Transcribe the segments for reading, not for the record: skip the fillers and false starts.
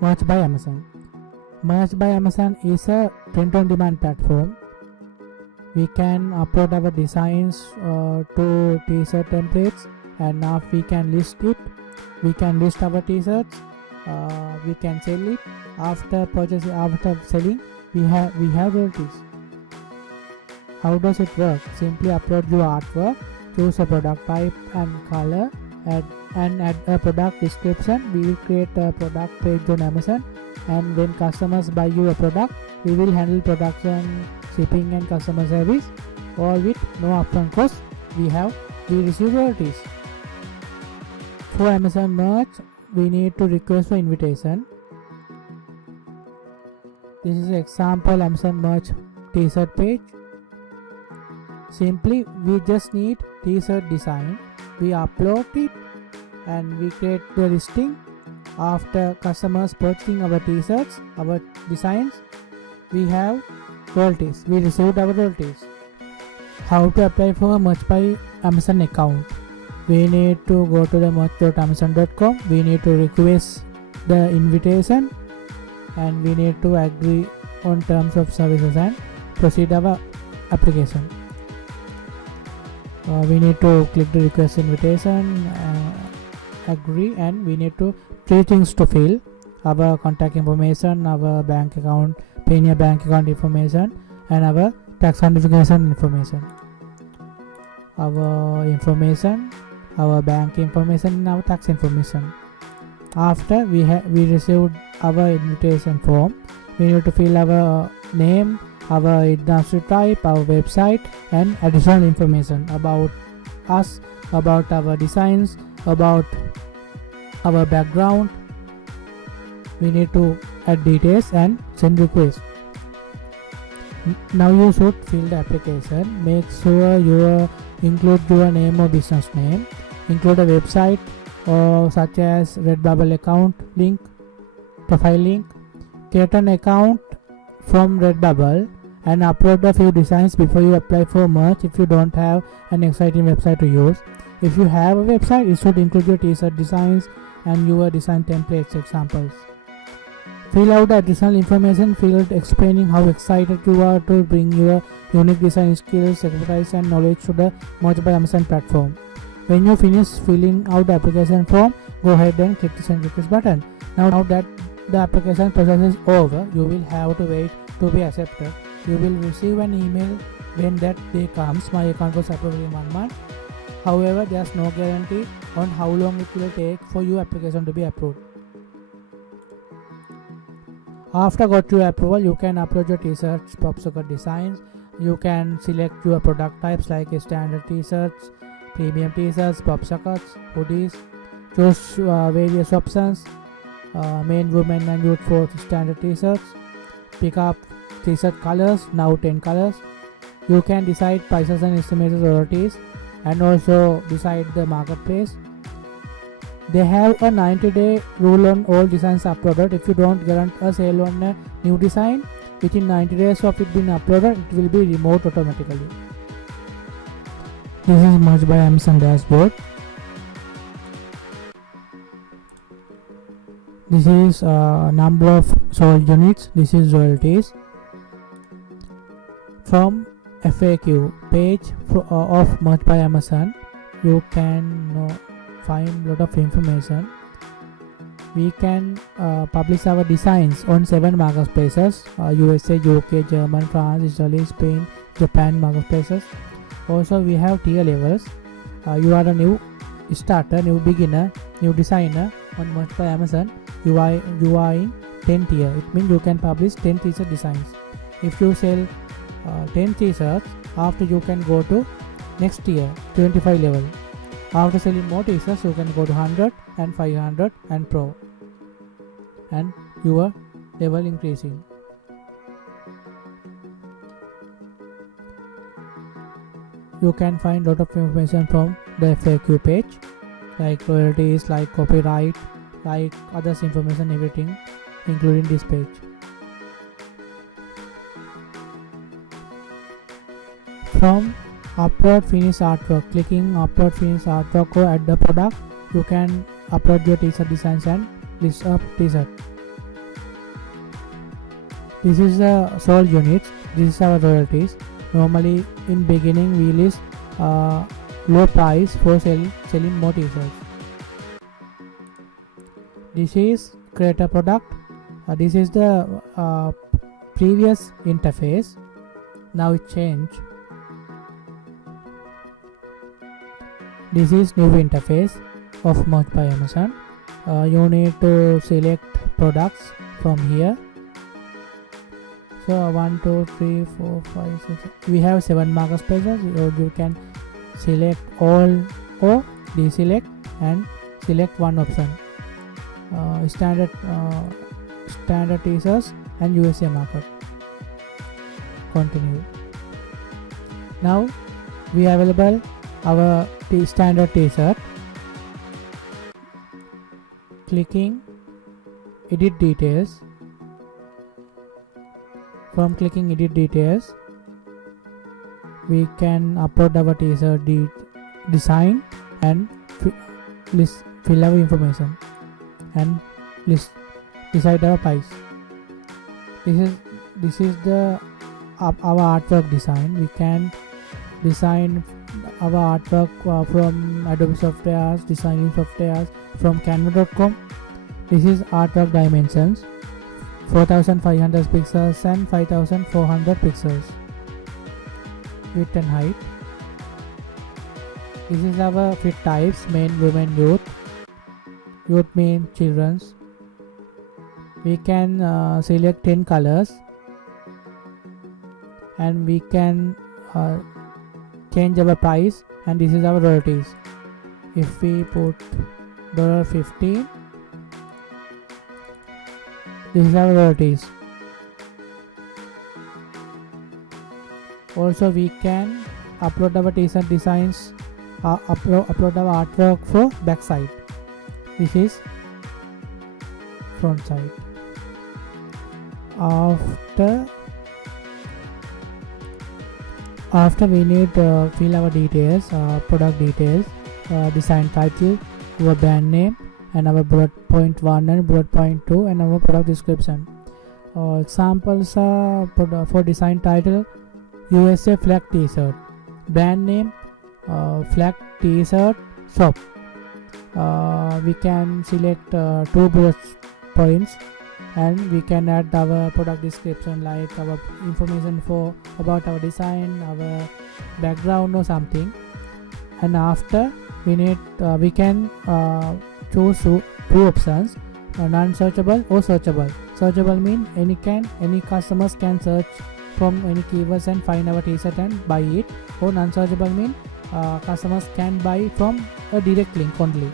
Merch by Amazon. Merch by Amazon is a print-on-demand platform. We can upload our designs to t-shirt templates, and now we can list it. We can list our t-shirts. We can sell it. After purchasing, after selling, we have royalties. How does it work? Simply upload your artwork, choose a product type and color, add a product description. We will create a product page on Amazon, and when customers buy your product, we will handle production, shipping and customer service, all with no upfront cost. We receive royalties. For Amazon merch, we need to request for invitation. This is an example Amazon merch t-shirt page. Simply we just need t-shirt design. We upload it and we create the listing. After customers purchasing our t-shirts, our designs, we have royalties. We received our royalties. How to apply for a Merch by Amazon account? We need to go to the merch.amazon.com. We need to request the invitation, and we need to agree on terms of services and proceed our application. We need to click the request invitation, agree, and we need to 3 things to fill: our contact information, our bank account, Payoneer bank account information, and our tax notification information. Our information, our bank information, and our tax information. After we received our invitation form, we need to fill our name, our industry type, our website, and additional information about us, about our designs, about our background. We need to add details and send request. Now you should fill the application. Make sure you include your name or business name, include a website or such as Redbubble account link, profile link, create an account from Redbubble and upload a few designs before you apply for merch if you don't have an exciting website to use. If you have a website, it should include your t-shirt designs and your design templates examples. Fill out the additional information field explaining how excited you are to bring your unique design skills, expertise and knowledge to the Merch by Amazon platform. When you finish filling out the application form, go ahead and click the send request button. Now that the application process is over, you will have to wait to be accepted. You will receive an email when that day comes. My account was approved in 1 month. However, there is no guarantee on how long it will take for your application to be approved. After got your approval, you can upload your t-shirts, popsicle designs. You can select your product types like standard t-shirts, premium t-shirts, popsicles, hoodies. Choose various options: men, women and youth for standard t-shirts. Pick up t-shirt colors, now 10 colors. You can decide prices and estimated royalties, and also decide the marketplace. They have a 90-day rule on all designs uploaded. If you don't guarantee a sale on a new design within 90 days of it being uploaded, it will be removed automatically. This is Merch by Amazon dashboard. This is number of sold units. This is royalties. From FAQ page of Merch by Amazon, you can find lot of information. We can publish our designs on 7 marketplaces: USA, UK, German, France, Italy, Spain, Japan marketplaces. Also we have tier levels. You are a new starter, new beginner, new designer on Merch by Amazon. You are in 10 tier. It means you can publish 10 t-shirt designs. If you sell 10 t-shirts, after you can go to next tier, 25 level. After selling more t-shirts, you can go to 100 and 500 and pro, and your level increasing. You can find lot of information from the FAQ page, like royalties, like copyright, like others information, everything including this page. From upload finish artwork, clicking upload finish artwork or add the product, you can upload your t-shirt designs and list up t-shirt. This is the sold units. This is our royalties. Normally in beginning we list low price for selling more t-shirts. This is create a product. This is the previous interface. Now it change. This is new interface of Merch by Amazon. You need to select products from here. So 1, 2, 3, 4, 5, 6. We have 7 marketplaces. You can select all or deselect and select one option. Standard t-shirts and USA market. Continue. Now we available our standard t-shirt. Clicking edit details. From clicking edit details, we can upload our t-shirt design and fill our information and decide our price. This is the our artwork design. We can design our artwork from Adobe softwares, designing softwares, from Canva.com. This is artwork dimensions: 4500 pixels and 5400 pixels. Width and height. This is our fit types: men, women, youth. Youth mean children's. We can select 10 colors, and we can change our price, and this is our royalties. If we put $15, this is our royalties. Also we can upload our t-shirt designs, upload our artwork for backside. This is front side. After we need to fill our details, product details, design title, our brand name, and our bullet point 1 and bullet point 2, and our product description. Examples for design title: USA flag t-shirt. Brand name: flag t-shirt shop. We can select 2 bullet points, and we can add our product description, like our information about our design, our background or something. And after we can choose 2 options: non-searchable or searchable. Searchable mean any customers can search from any keywords and find our t-shirt and buy it. Or non-searchable mean customers can buy from a direct link only.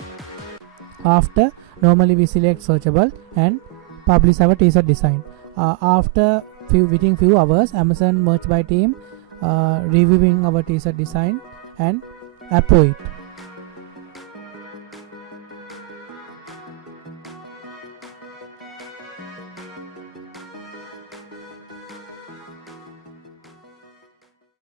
After, normally we select searchable and publish our t-shirt design. After within few hours, Amazon Merch by team reviewing our t-shirt design and approve it.